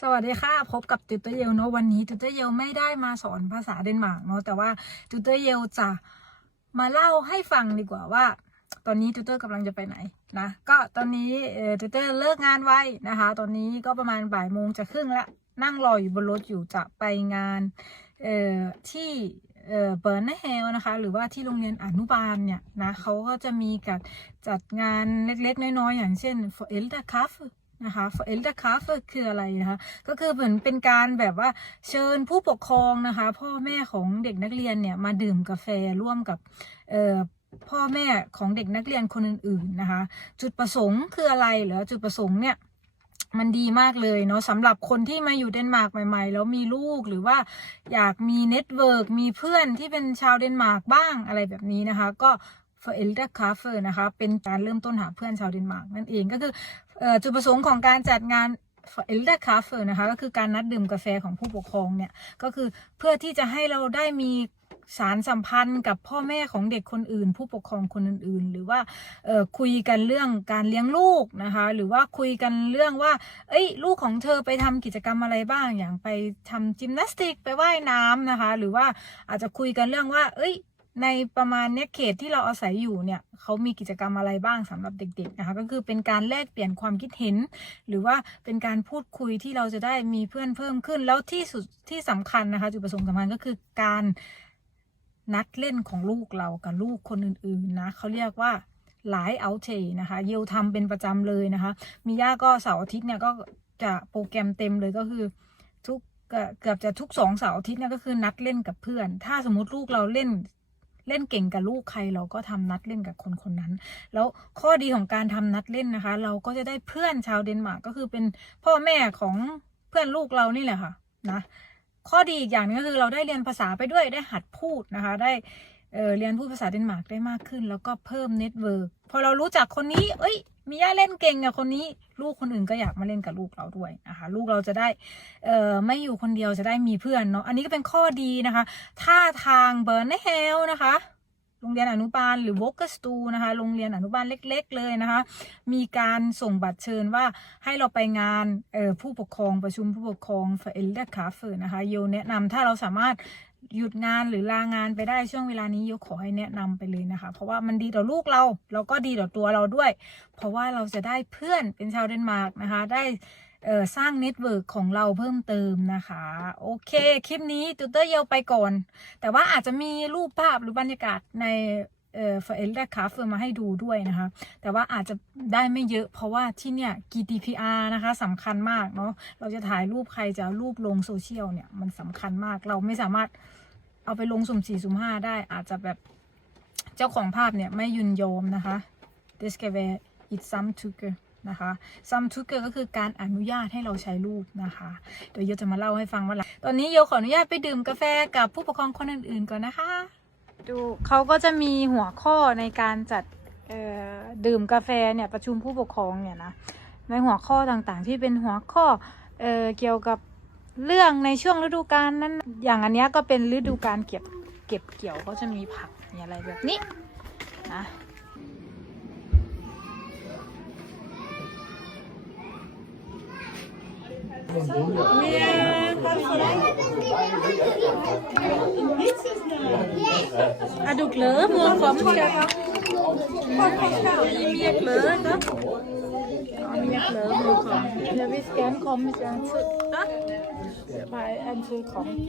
สวัสดีค่ะ พบกับติวเตอร์เยลเนาะวันนี้ติวเตอร์เยลไม่ได้มาสอนภาษาเดนมาร์กเนาะแต่ว่าติวเตอร์เยลจะมาเล่าให้ฟังดีกว่าว่า ตอนนี้ติวเตอร์กำลังจะไปไหนนะก็ตอนนี้ติวเตอร์เลิกงานไว้นะคะ ตอนนี้ก็ประมาณบ่ายโมงจะครึ่งละนั่งรออยู่บนรถอยู่จะไปงานเอ่อที่เอ่อเบิร์นเฮลนะคะ หรือว่าที่โรงเรียนอนุบาลเนี่ยนะเขาก็จะมีการจัดงานเล็กๆ น้อยๆ อย่างเช่น for elder c a f นะคะ for elder c a f คืออะไรนะคะ ก็คือเหมือนเป็นการแบบว่าเชิญผู้ปกครองนะคะ พ่อแม่ของเด็กนักเรียนเนี่ยมาดื่มกาแฟร่วมกับพ่อแม่ของเด็กนักเรียนคนอื่นๆนะคะ จุดประสงค์คืออะไรเหรอจุดประสงค์เนี่ยมันดีมากเลยเนาะสำหรับคนที่มาอยู่เดนมาร์กใหม่ ๆ แล้วมีลูกหรือว่าอยากมีเน็ตเวิร์กมีเพื่อนที่เป็นชาวเดนมาร์กบ้างอะไรแบบนี้นะคะ ก็ for elder c a f e นะคะ เป็นการเริ่มต้นหาเพื่อนชาวเดนมาร์กนั่นเองก็คือจุดประสงค์ของการจัดงาน Elder c a f e นะคะก็คือการนัดดื่มกาแฟของผู้ปกครองเนี่ย ก็คือเพื่อที่จะให้เราได้มีสารสัมพันธ์กับพ่อแม่ของเด็กคนอื่น ผู้ปกครองคนอื่น ๆ หรือว่าคุยกันเรื่องการเลี้ยงลูกนะคะ หรือว่าคุยกันเรื่องว่า เอ้ย ลูกของเธอไปทำกิจกรรมอะไรบ้างอย่างไปทำจิมนาสติกไปว่ายน้ำนะคะ หรือว่าอาจจะคุยกันเรื่องว่า เอ้ย ในประมาณเนี้ยเขตที่เราอาศัยอยู่เนี่ยเขามีกิจกรรมอะไรบ้างสำหรับเด็กๆนะคะก็คือเป็นการแลกเปลี่ยนความคิดเห็น หรือว่าเป็นการพูดคุยที่เราจะได้มีเพื่อนเพิ่มขึ้น แล้วที่สุดที่สำคัญนะคะจุดประสงค์สำคัญก็คือการนัดเล่นของลูกเรากับลูกคนอื่นๆนะเขาเรียกว่าหลายเอาเทนะคะเยลทำเป็นประจำเลยนะคะ มีย่าก็เสาร์อาทิตย์เนี่ยก็จะโปรแกรมเต็มเลยก็คือทุกเกือบเกือบจะทุกสองเสาร์อาทิตย์เนี่ยก็คือนัดเล่นกับเพื่อน ถ้าสมมติลูกเราเล่น เล่นเก่งกับลูกใครเราก็ทำนัดเล่นกับคนคนนั้น แล้วข้อดีของการทำนัดเล่นนะคะ เราก็จะได้เพื่อนชาวเดนมาร์กก็คือเป็นพ่อแม่ของเพื่อนลูกเรานี่แหละค่ะนะข้อดีอีกอย่างหนึงก็คือเราได้เรียนภาษาไปด้วยได้หัดพูดนะคะ ได้เเรียนพูดภาษาเดนมาร์กได้มากขึ้น แล้วก็เพิ่มเน็ตเวิร์กพอเรารู้จักคนนี้ เอ้ย มีย่าเล่นเก่งกับคนนี้ลูกคนอื่นก็อยากมาเล่นกับลูกเราด้วยนะคะลูกเราจะได้เอ่อไม่อยู่คนเดียวจะได้มีเพื่อนเนาะอันนี้ก็เป็นข้อดีนะคะถ้าทางเบิร์นเฮลนะคะโรงเรียนอนุบาลหรือวอกเกอร์สตูนะคะ โรงเรียนอนุบาลเล็ก ๆ เลยนะคะ มีการส่งบัตรเชิญว่าให้เราไปงานออผู้ปกครองประชุมผู้ปกครอง for elder c a f e นะคะโยแนะนำถ้าเราสามารถ หยุดงานหรือลางานไปได้ช่วงเวลานี้โยขอให้แนะนำไปเลยนะคะ เพราะว่ามันดีต่อลูกเราแล้วก็ดีต่อตัวเราด้วย เพราะว่าเราจะได้เพื่อนเป็นชาวเดนมาร์กนะคะ ได้เอ่อสร้างเน็ตเวิร์กของเราเพิ่มเติมนะคะ โอเค คลิปนี้ตูเตอร์เยลไปก่อน แต่ว่าอาจจะมีรูปภาพหรือบรรยากาศในเอ่อฟเอลเดคาเฟมาให้ดูด้วยนะคะ แต่ว่าอาจจะได้ไม่เยอะเพราะว่าที่เนี่ย GDPR นะคะสำคัญมากเนาะเราจะถ่ายรูปใครจะรูปลงโซเชียลเนี่ย มันสำคัญมากเราไม่สามารถ เอาไปลงสุ่มสี่สุ่มห้าได้อาจจะแบบเจ้าของภาพเนี่ยไม่ยินยอมนะคะ d e s c r i b e it some t o g e นะคะ some t o g e ก็คือการอนุญาตให้เราใช้รูปนะคะ เดี๋ยวโยจะมาเล่าให้ฟังว่าหลังตอนนี้โยขออนุญาตไปดื่มกาแฟกับผู้ปกครองคนอื่นๆก่อนนะคะ ดูเขาก็จะมีหัวข้อในการจัดดื่มกาแฟเนี่ยประชุมผู้ปกครองเนี่ยนะในหัวข้อต่างๆที่เป็นหัวข้อเอเกี่ยวกับ เรื่องในช่วงฤดูกาลนั้น อย่างอันเนี้ยก็เป็นฤดูกาลเก็บเก็บเกี่ยวก็จะมีผักมีอะไรแบบนี้นะ Er du glad mod at komme, Stefan? I er mere glade, ikke? Og mere glade mod at komme. Jeg vil gerne komme, hvis jeg har tid. Bare altid komme.